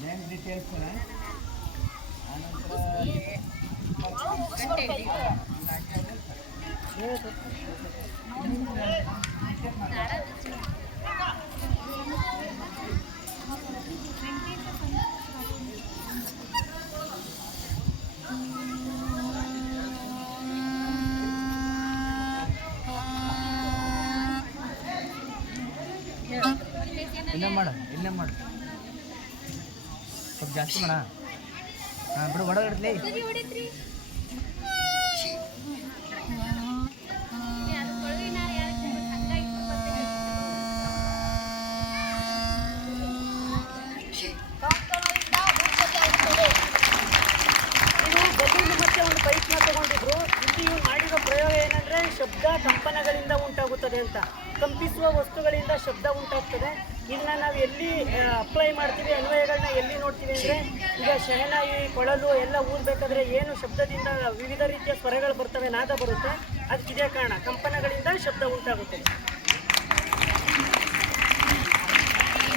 Bank details ಇಲ್ಲೇ ಮಾಡು ಸ್ವಲ್ಪ ಜಾಸ್ತಿ ಮಾಡ ಬಿಡು ಹೊಡಗಡ್ಲಿ ಒಂದು ಪೈಪ್ನ ತಗೊಂಡಿದ್ರು. ಇಲ್ಲಿ ಇವ್ರು ಮಾಡಿರೋ ಪ್ರಯೋಗ ಏನಂದ್ರೆ ಶಬ್ದ ಕಂಪನಗಳಿಂದ ಉಂಟಾಗುತ್ತದೆ ಅಂತ. ಕಂಪಿಸುವ ವಸ್ತುಗಳಿಂದ ಶಬ್ದ ಉಂಟಾಗ್ತದೆ. ಇದನ್ನ ನಾವು ಎಲ್ಲಿ ಅಪ್ಲೈ ಮಾಡ್ತೀವಿ, ಅನ್ವಯಗಳನ್ನ ಎಲ್ಲಿ ನೋಡ್ತೀವಿ ಅಂದರೆ, ಈಗ ಶಹನಾಯಿ, ಕೊಳಲು ಎಲ್ಲ ಊದಬೇಕಾದ್ರೆ ಏನು ಶಬ್ದದಿಂದ ವಿವಿಧ ರೀತಿಯ ಸ್ವರಗಳು ಬರ್ತವೆ, ನಾದ ಬರುತ್ತೆ, ಅದಕ್ಕಿದೆ ಕಾರಣ ಕಂಪನಗಳಿಂದ ಶಬ್ದ ಉಂಟಾಗುತ್ತೆ.